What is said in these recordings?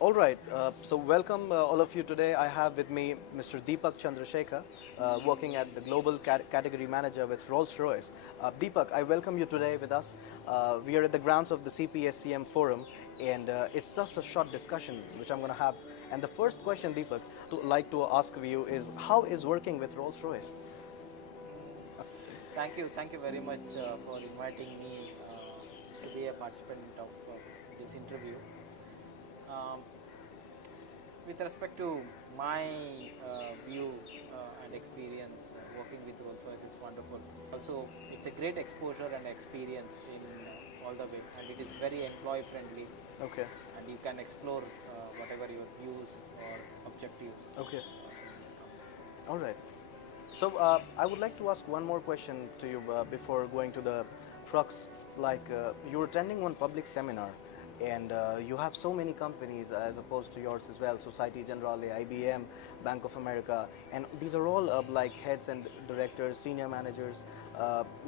All right, so welcome all of you today. I have with me Mr. Deepak Chandrashekar, working at the Global Category Manager with Rolls Royce. Deepak, I welcome you today with us. We are at the grounds of the CPSCM Forum, and it's just a short discussion which I'm going to have. And the first question, Deepak, like to ask of you is, how is working with Rolls Royce? Thank you very much for inviting me to be a participant of this interview. Um, with respect to my view and experience working with Rolls Royce, it's wonderful. Also, it's a great exposure and experience in all the way, and it is very employee friendly. Okay. And you can explore whatever your views or objectives. Okay. In this company. All right. So I would like to ask one more question to you before going to the crux. Like you're attending one public seminar, and you have so many companies as opposed to yours as well, Society Generale, IBM, Bank of America, and these are all like heads and directors, senior managers,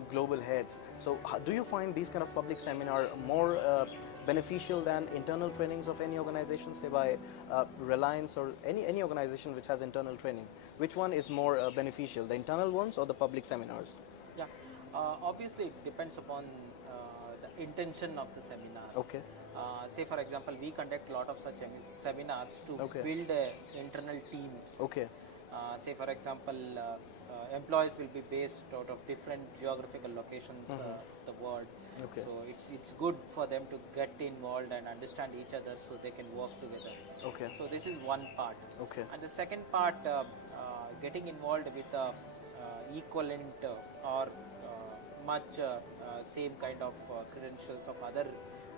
global heads. So do you find these kind of public seminar more beneficial than internal trainings of any organization, say by Reliance or any organization which has internal training? Which one is more beneficial, the internal ones or the public seminars? Yeah, obviously it depends upon the intention of the seminar. Okay. Say for example, we conduct a lot of such seminars to Okay. build internal teams. Okay. Say for example, employees will be based out of different geographical locations of the world. Okay. So it's good for them to get involved and understand each other so they can work together. Okay. So this is one part. Okay. And the second part, getting involved with equivalent or much same kind of credentials of other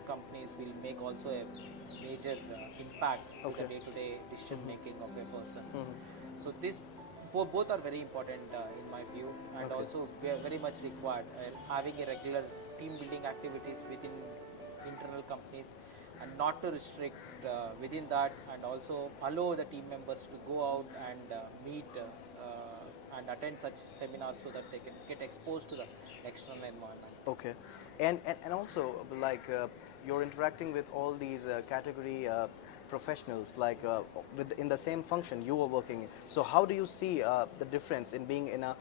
companies will make also a major impact to the day-to-day decision making of a person. So this both are very important in my view, and also very much required. Having a regular team building activities within internal companies, and not to restrict within that, and also allow the team members to go out and meet and attend such seminars so that they can get exposed to the external environment. Okay. And also like you're interacting with all these category professionals, like in the same function you were working in. So how do you see the difference in being in a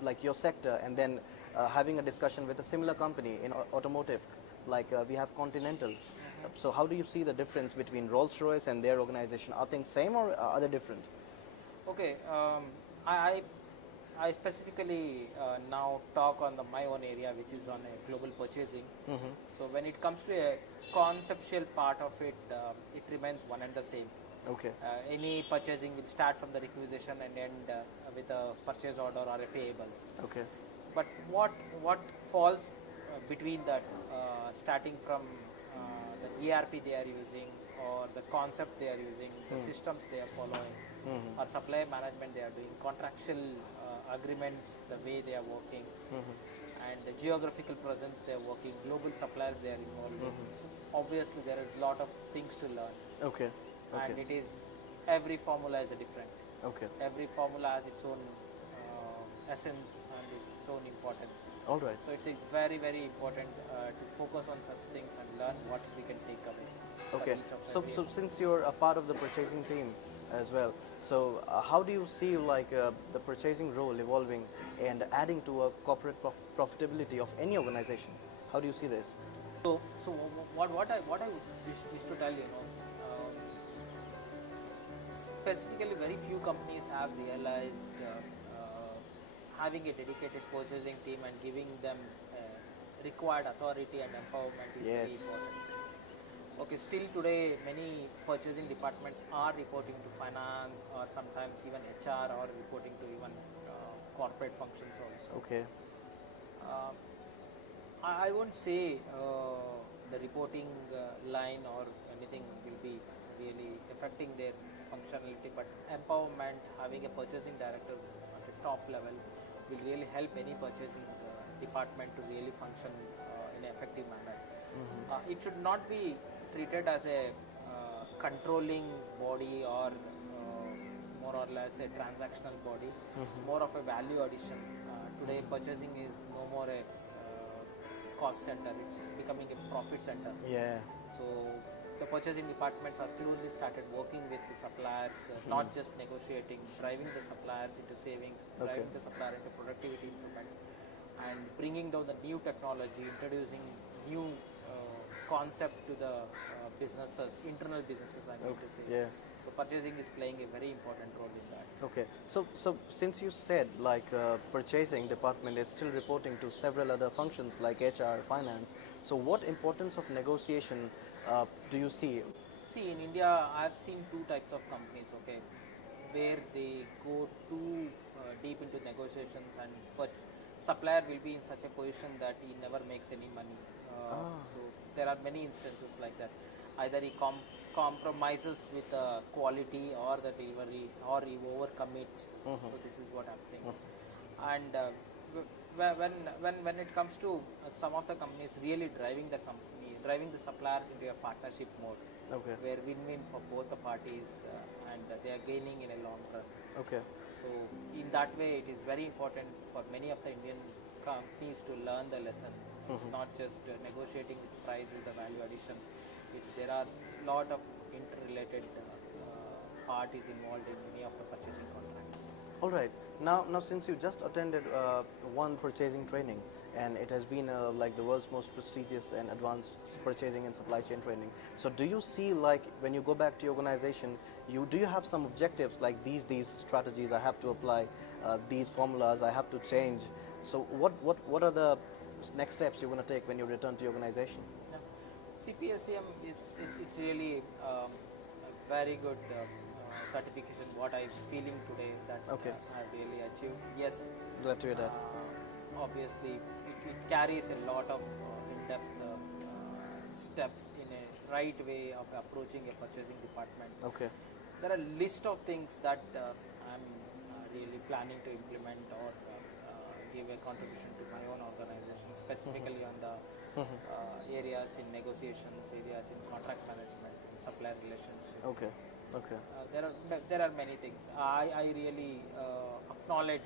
like your sector and then having a discussion with a similar company in automotive, like we have Continental? So how do you see the difference between Rolls Royce and their organization? Are things same or are they different? Okay, I specifically now talk on my own area, which is on global purchasing. So when it comes to a conceptual part of it, it remains one and the same. Okay. Any purchasing will start from the requisition and end with a purchase order or a payables. Okay. But what falls between that, starting from the ERP they are using, or the concept they are using, the systems they are following, or supply management they are doing, contractual agreements, the way they are working, and the geographical presence they are working, global suppliers they are involved in. So obviously there is a lot of things to learn. Okay. And it is, every formula is a different. Okay. Every formula has its own essence and its own importance. All right. So it's very important to focus on such things and learn what we can take away. Okay. So since you're a part of the purchasing team as well, so how do you see like the purchasing role evolving and adding to a corporate profitability of any organization? How do you see this? So what I wish to tell you, specifically very few companies have realized having a dedicated purchasing team and giving them required authority and empowerment is very important. Okay, still today many purchasing departments are reporting to finance, or sometimes even HR, or reporting to even corporate functions also. Okay. I won't say the reporting line or anything will be really affecting their functionality, but empowerment, having a purchasing director at the top level will really help any purchasing department to really function in an effective manner. It should not be treated as a controlling body or more or less a transactional body, more of a value addition. Today purchasing is no more a cost center, it's becoming a profit center. Yeah. So the purchasing departments are closely started working with the suppliers, not just negotiating, driving the suppliers into savings, driving the supplier into productivity improvement, and bringing down the new technology, introducing new concept to the businesses, internal businesses, I mean to say. Yeah. So purchasing is playing a very important role in that. Okay. So since you said like purchasing department is still reporting to several other functions like HR, finance. So what importance of negotiation do you see? See, in India, I've seen two types of companies, okay, where they go too deep into negotiations, and but supplier will be in such a position that he never makes any money. So there are many instances like that. Either he compromises with the quality or the delivery, or he overcommits. So this is what happening. And when it comes to some of the companies really driving the suppliers into a partnership mode, where win-win for both the parties, and they are gaining in a long run. Okay. So in that way, it is very important for many of the Indian companies to learn the lesson. It's not just negotiating with price with the value addition. There are a lot of interrelated parties involved in many of the purchasing contracts. All right. Now since you just attended one purchasing training, and it has been like the world's most prestigious and advanced purchasing and supply chain training. So do you see, like, when you go back to your organization, do you have some objectives like these strategies I have to apply, these formulas I have to change? So what are the next steps you're going to take when you return to your organization? Yeah. CPSCM it's really a very good certification. What I'm feeling today that I really achieved. Yes. Glad to hear that. Obviously, it carries a lot of in-depth steps in a right way of approaching a purchasing department. Okay. There are a list of things that I'm really planning to implement or give a contribution to my own organization, specifically on the areas in negotiations, areas in contract management, in supplier relationships. Okay. Okay. There are many things. I really acknowledge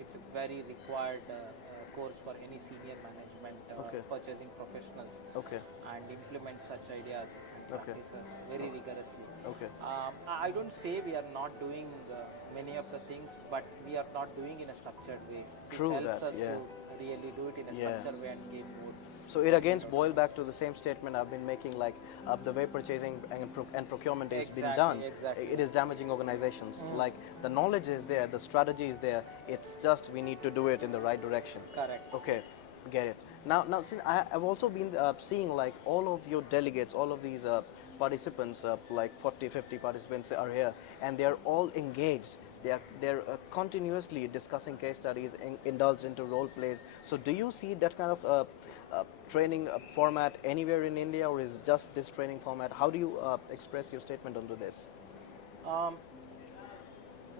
it's a very required course for any senior management purchasing professionals. Okay. And implement such ideas and practices very rigorously. Okay. I don't say we are not doing many of the things, but we are not doing in a structured way. True. This helps that. us Yeah. to really do it in a structured way and gain more. So it again boils back to the same statement I've been making, like the way purchasing and procurement is being done. Exactly. It is damaging organizations. Like the knowledge is there, the strategy is there. It's just we need to do it in the right direction. Correct. Okay, get it. Now since I've also been seeing like all of your delegates, all of these participants, like 40, 50 participants are here, and they are all engaged. They're continuously discussing case studies, indulged into role plays. So do you see that kind of training format anywhere in India, or is just this training format? How do you express your statement onto this?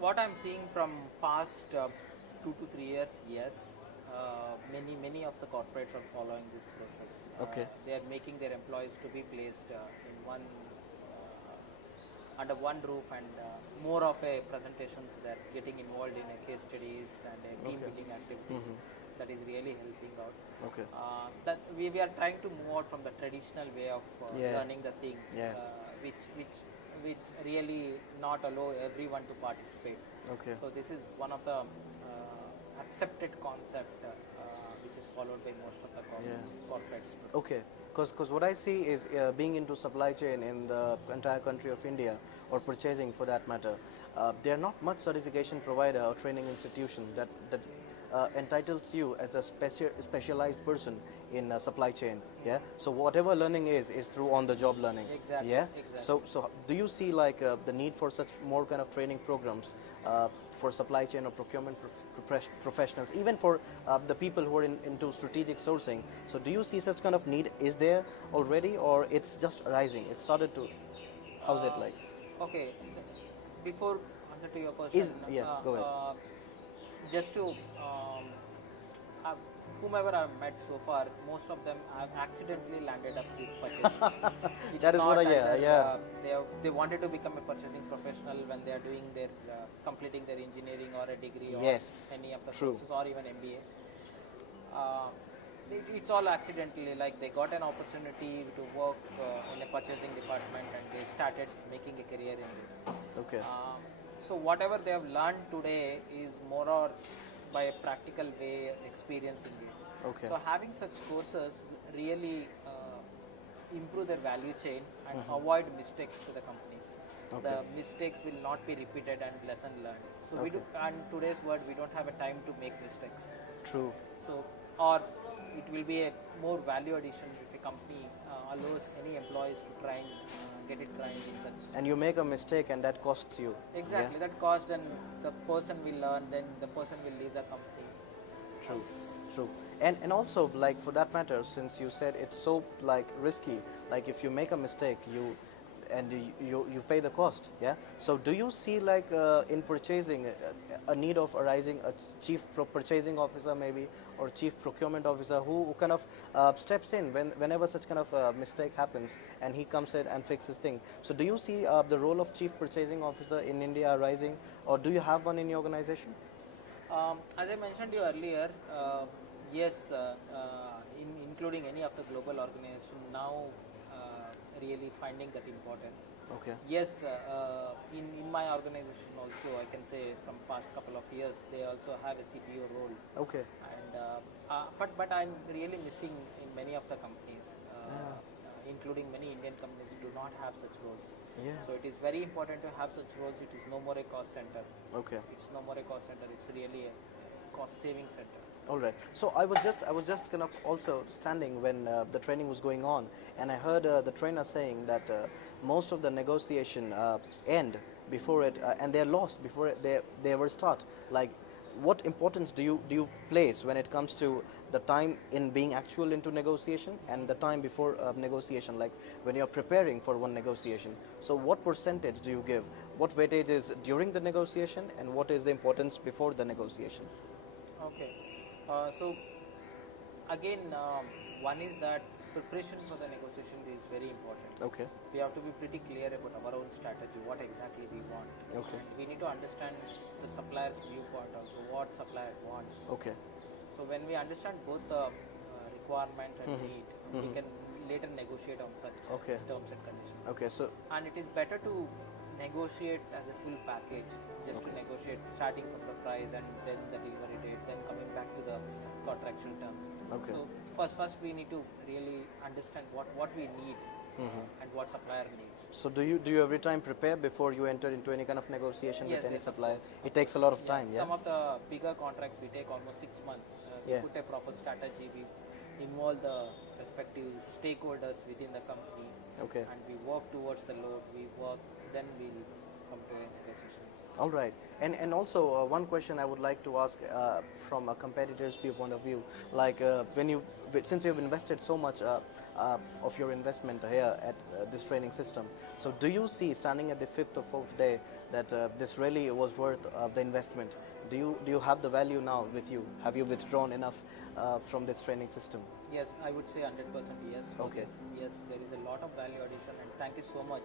What I'm seeing from past 2 to 3 years, yes, many of the corporates are following this process. Okay. They are making their employees to be placed in one under one roof, and more of a presentations. They're getting involved in a case studies and team building activities. That is really helping out. Okay. That we are trying to move out from the traditional way of learning the things, which really not allow everyone to participate. Okay. So this is one of the accepted concept which is followed by most of the corporates. Okay. Because what I see is being into supply chain in the entire country of India, or purchasing for that matter, there are not much certification provider or training institution that entitles you as a specialized person in supply chain. Yeah. So whatever learning is through on-the-job learning. Exactly. Yeah. Exactly. So do you see like the need for such more kind of training programs for supply chain or procurement professionals, even for the people who are into strategic sourcing? So do you see such kind of need is there already, or it's just rising? It started to. How's it like? Okay. Before answer to your question, go ahead. Just to whomever I've met so far, most of them have accidentally landed up this purchasing. That is what they wanted to become a purchasing professional when they are doing their completing their engineering or a degree or any of the courses or even MBA. It's all accidentally, like they got an opportunity to work in a purchasing department and they started making a career in this. Okay. So whatever they have learned today is more or by a practical way experiencing it. Okay. So having such courses really improve their value chain and avoid mistakes to the companies. Okay. The mistakes will not be repeated and lesson learned. So we Okay. do, and today's world we don't have a time to make mistakes. True. So, or it will be a more value addition if a company allows any employees to try and get it trained in such. And you make a mistake and that costs you. Exactly, that cost, and the person will learn, then the person will leave the company. True, true. And also, like, for that matter, since you said it's so like risky, like if you make a mistake, you pay the cost, yeah. So do you see like in purchasing a need of arising a chief purchasing officer maybe, or chief procurement officer who kind of steps in whenever such kind of mistake happens and he comes in and fixes thing? So do you see the role of chief purchasing officer in India arising, or do you have one in your organization? As I mentioned you earlier, yes, including any of the global organization now really finding that importance. Okay. Yes, in my organization also, I can say from past couple of years, they also have a CPO role. Okay. And but I'm really missing in many of the companies, including many Indian companies do not have such roles. Yeah. So it is very important to have such roles. It is no more a cost center. Okay. It's no more a cost center. It's really a cost saving center. All right. So I was just kind of also standing when the training was going on, and I heard the trainer saying that most of the negotiation end before it, and they're lost before they ever start. Like, what importance do you place when it comes to the time in being actual into negotiation and the time before negotiation? Like when you're preparing for one negotiation. So what percentage do you give? What weightage is during the negotiation, and what is the importance before the negotiation? Okay. So again, one is that preparation for the negotiation is very important. Okay. We have to be pretty clear about our own strategy, what exactly we want. Okay. And we need to understand the supplier's viewpoint also, what supplier wants. Okay. So when we understand both the requirement and need, we can later negotiate on such terms and conditions. Okay. So. And it is better to negotiate as a full package, just to negotiate starting from the price and then the delivery date, then coming back to the contractual terms. Okay. So first we need to really understand what we need and what supplier needs. So do you every time prepare before you enter into any kind of negotiation with any Yes, supplier? of course. It takes a lot of time, yeah? Some of the bigger contracts we take almost 6 months. We put a proper strategy. We involve the respective stakeholders within the company. Okay. And we work towards the load. Then we'll come to negotiations. All right. And also one question I would like to ask from a competitor's viewpoint of view, like since you've invested so much of your investment here at this training system, so do you see, standing at the 5th or 4th day, that this really was worth the investment? Do you have the value now with you? Have you withdrawn enough from this training system? Yes, I would say 100% yes. Okay. Yes, there is a lot of value addition, and thank you so much.